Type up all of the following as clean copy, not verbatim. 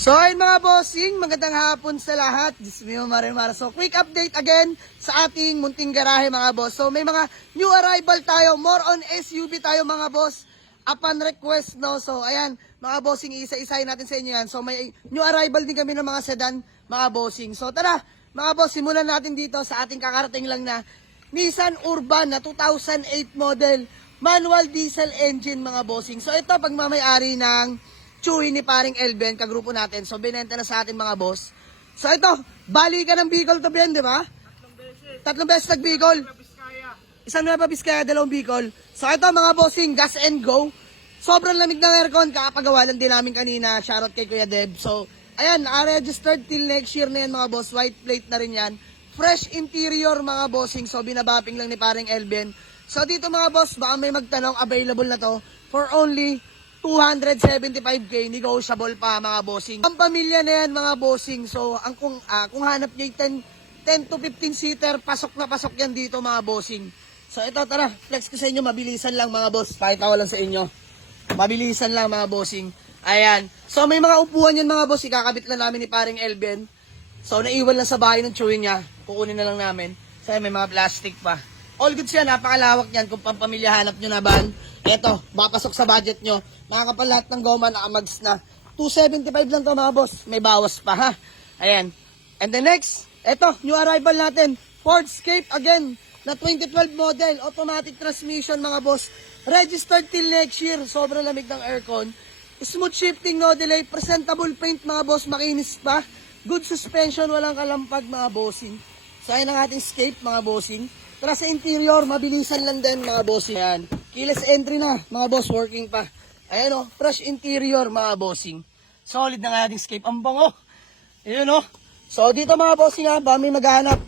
So ayun mga bossing, magandang hapon sa lahat. Diyos mio, marimar. So quick update again sa ating munting garahe mga boss. So may mga new arrival tayo, more on SUV tayo mga boss. Upon request no. So ayan mga bossing, isa-isahin natin sa inyo yan. So may new arrival din kami ng mga sedan mga bossing. So tara mga boss, simulan natin dito sa ating kakarating lang na Nissan Urban na 2008 model. Manual diesel engine mga bossing. So ito pagmamayari ng Chewy ni paring Elben, kagrupo natin. So, binenta na sa atin mga boss. So, ito, bali ka ng Bicol to Ben, di ba? Tatlong beses nag-Bicol. Isang Nueva Vizcaya, dalawang Bicol. So, ito mga bossing, gas and go. Sobrang lamig ng aircon, kakapagawa lang din namin kanina. Shoutout kay Kuya Deb. So, ayan, naka-registered till next year na yan mga boss. White plate na rin yan. Fresh interior mga bossing. So, binabapping lang ni paring Elben. So, dito mga boss, baka may magtanong, available na to for only 275k, negotiable pa mga bossing. Ang pamilya na yan mga bossing. So, kung hanap nyo 10 to 15 seater, pasok na pasok yan dito mga bossing. So, ito tara, flex ko sa inyo, mabilisan lang mga boss. Pakita ko lang sa inyo. Mabilisan lang mga bossing. Ayan. So, may mga upuan yan mga boss. Ikakabit lang namin ni paring Elben. So, naiwan lang sa bahay ng Chewy niya. Kukunin na lang namin. So, may mga plastic pa. All good siya, napakalawak yan. Kung pampamilya hanap nyo na ba? Eto, papasok sa budget nyo. Makakapal lahat ng goma, nakamags na. 275 lang to mga boss. May bawas pa ha. Ayan. And the next, eto, new arrival natin. Ford Escape again, na 2012 model. Automatic transmission mga boss. Registered till next year. Sobrang lamig ng aircon. Smooth shifting, no delay. Presentable paint mga boss. Makinis pa. Good suspension, walang kalampag mga bossing. So ayan ang ating Escape mga bossing. Tara sa interior, mabilisan lang din mga bossing. Ayan. Keyless entry na, mga boss, working pa. Ayan o, fresh interior mga bossing. Solid na nga ating Escape. Ang bango. Ayan o. So dito mga bossing ha, ba may maghahanap.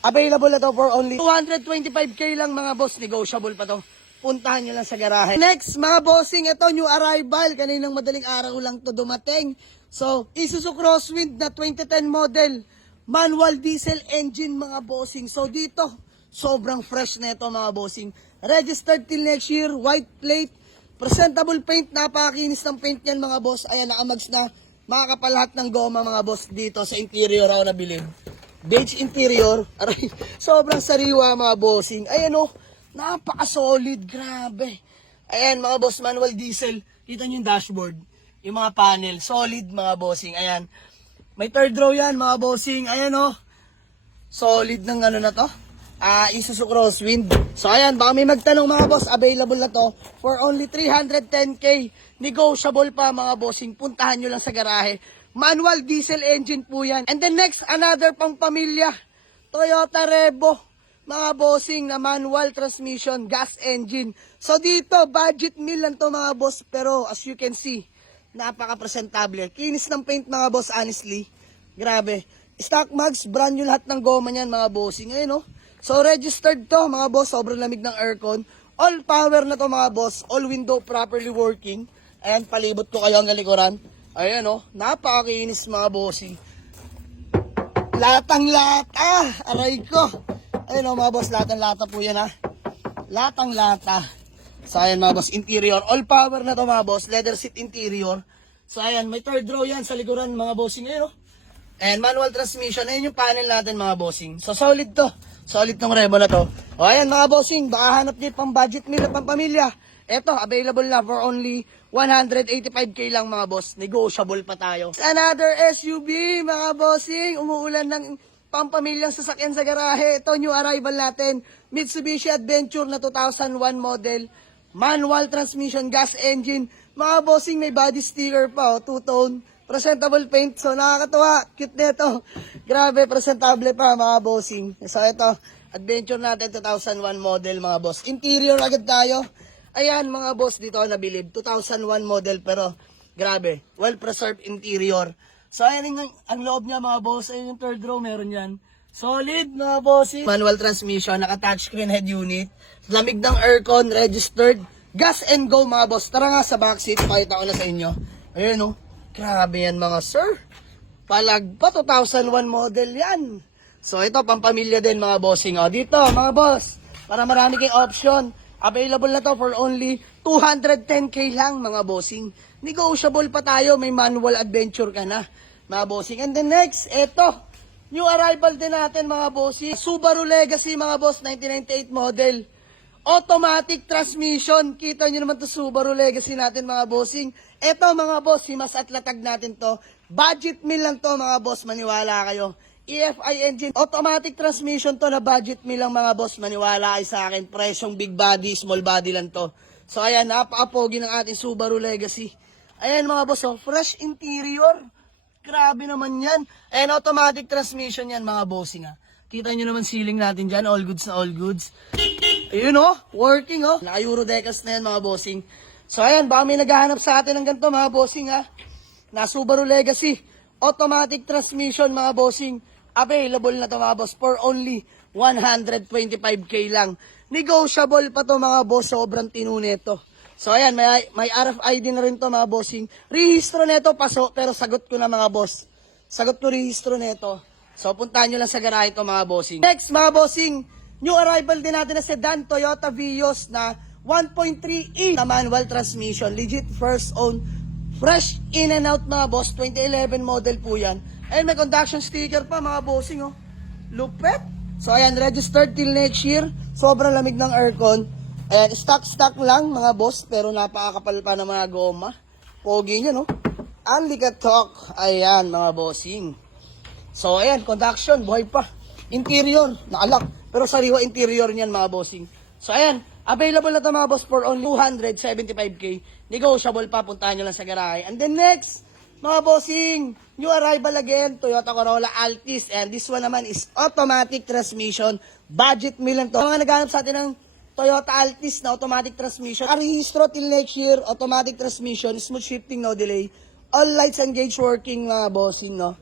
Available na to for only 225k lang mga boss. Negotiable pa to. Puntahan nyo lang sa garahe. Next mga bossing, ito new arrival. Kaninang madaling araw lang to dumating. So, Isuzu Crosswind na 2010 model. Manual diesel engine mga bossing. So dito, sobrang fresh na ito mga bossing. Registered till next year, white plate, presentable paint, napakakinis ng paint yan mga boss. Ayan, nakamags na, makakapal lahat ng goma mga boss dito sa interior ako nabilib. Beige interior, aray, sobrang sariwa mga bossing. Ayan o, napaka-solid, grabe. Ayan mga boss, manual diesel, kita nyo yung dashboard, yung mga panel, solid mga bossing. Ayan, may third row yan mga bossing, ayan o, solid ng ano na to. Isuzu Crosswind. So ayan, baka may magtanong mga boss, available na to for only 310k. Negotiable pa mga bossing. Puntahan nyo lang sa garahe. Manual diesel engine po yan. And then next, another pang pamilya, Toyota Revo. Mga bossing na manual transmission, gas engine. So dito, budget meal lang to mga boss. Pero as you can see, napaka-presentable. Kinis ng paint mga boss, honestly. Grabe. Stock mags, brand new lahat ng goma niyan mga bossing. Ayun no. So, registered to mga boss, sobrang lamig ng aircon. All power na to mga boss, all window properly working. Ayan, palibot ko kayo ang galikuran. Ayan o, napakakinis mga bossing. Latang-lata, aray ko. Ayan o mga boss, latang-lata po yan ha. Latang-lata. So, ayan mga boss, interior. All power na to mga boss, leather seat interior. So, ayan, may third row yan sa likuran mga bossing. Ayan o. And manual transmission, ayan yung panel natin mga bossing. So, solid to. Solid tong Revo na to. O ayan mga bossing, baka hanap niyo pang budget meal at pang pamilya. Eto, available na for only 185k lang mga boss. Negotiable pa tayo. Another SUV mga bossing. Umuulan ng pampamilyang sasakyan sa garahe. Ito new arrival natin. Mitsubishi Adventure na 2001 model. Manual transmission, gas engine. Mga bossing, may body sticker pa. Two-tone. Presentable paint. So, nakakatawa. Cute nito. Grabe, presentable pa mga bossing. So, ito. Adventure natin, 2001 model mga boss. Interior agad tayo. Ayan mga boss, dito ako nabilib. 2001 model pero grabe. Well-preserved interior. So, ayan ang loob niya mga boss. Ayan yung third row, meron yan. Solid mga bossing. Manual transmission, naka-touchscreen head unit. Lamig ng aircon, registered. Gas and go mga boss. Tara nga sa backseat, pakita ko na sa inyo. Ayan o. Grabe yan mga sir. Palagpa 2001 model yan. So ito pampamilya din mga bossing. O dito mga boss, para marami kayong option. Available na to for only 210k lang mga bossing. Negotiable pa tayo, may manual adventure ka na mga bossing. And then next, eto, new arrival din natin mga bossing. Subaru Legacy mga boss, 1998 model. Automatic transmission. Kita nyo naman to Subaru Legacy natin mga bossing. Eto mga boss, himas at latag natin to. Budget meal lang to mga boss, maniwala kayo. EFI engine, automatic transmission to na budget meal lang mga boss, maniwala kayo sa akin. Presyong big body, small body lang to. So ayan, napaka-pogi ng ating Subaru Legacy. Ayan mga boss, oh, fresh interior. Grabe naman yan. Ayan, automatic transmission yan mga bossing ha. Kita nyo naman ceiling natin dyan, all goods na all goods. Ayun oh, working oh. Naka-Euro decals na yan mga bossing. So ayan, baka may naghahanap sa atin ng ganito mga bossing ha. Na Subaru Legacy, automatic transmission mga bossing. Available na to mga boss for only 125k lang. Negotiable pa to mga boss, sobrang tino nito. So ayan, may RFID na rin to mga bossing. Rehistro nito paso, pero sagot ko na mga boss. Sagot ko rehistro nito. So puntahan nyo lang sa garahe to mga bossing. Next mga bossing, new arrival din natin na sedan Toyota Vios na 1.3e na manual transmission. Legit first own, fresh in and out mga boss. 2011 model po yan. And may conduction sticker pa mga bossing oh. Lupet. So ayan, registered till next year. Sobrang lamig ng aircon. Ayan, stock lang mga boss. Pero napakakapal pa ng mga goma. Pogi niya no. Alikatok. Ayan mga bossing. So ayan, conduction, buhay pa. Interior, nakalak. Pero sariwa interior niyan mga bossing. So ayan, available na ito mga boss for only 275k. Negotiable pa, puntahan nyo lang sa garahe. And then next, mga bossing, new arrival again, Toyota Corolla Altis. And this one naman is automatic transmission. Budget meal lang to. Mga naghanap sa atin ng Toyota Altis na automatic transmission. Rehistro till next year, automatic transmission, smooth shifting, no delay. All lights and gauge working mga bossing, no?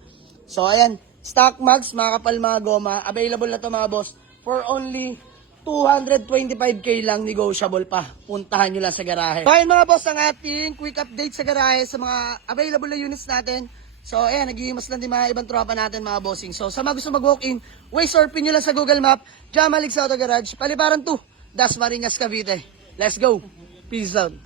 So ayan, stock mags, mga kapal mga goma. Available na to mga boss for only 225k lang, negotiable pa. Puntahan nyo lang sa garahe. So ayun mga boss, ang ating quick update sa garahe sa mga available na units natin. So ayan, naghihimas lang din mga ibang tropa natin mga bossing. So sa mga gusto mag-walk-in, Waze or pin nyo lang sa Google Map, Jamalig sa Auto Garage, Palibaran 2, Dasmariñas, Cavite. Let's go. Peace out.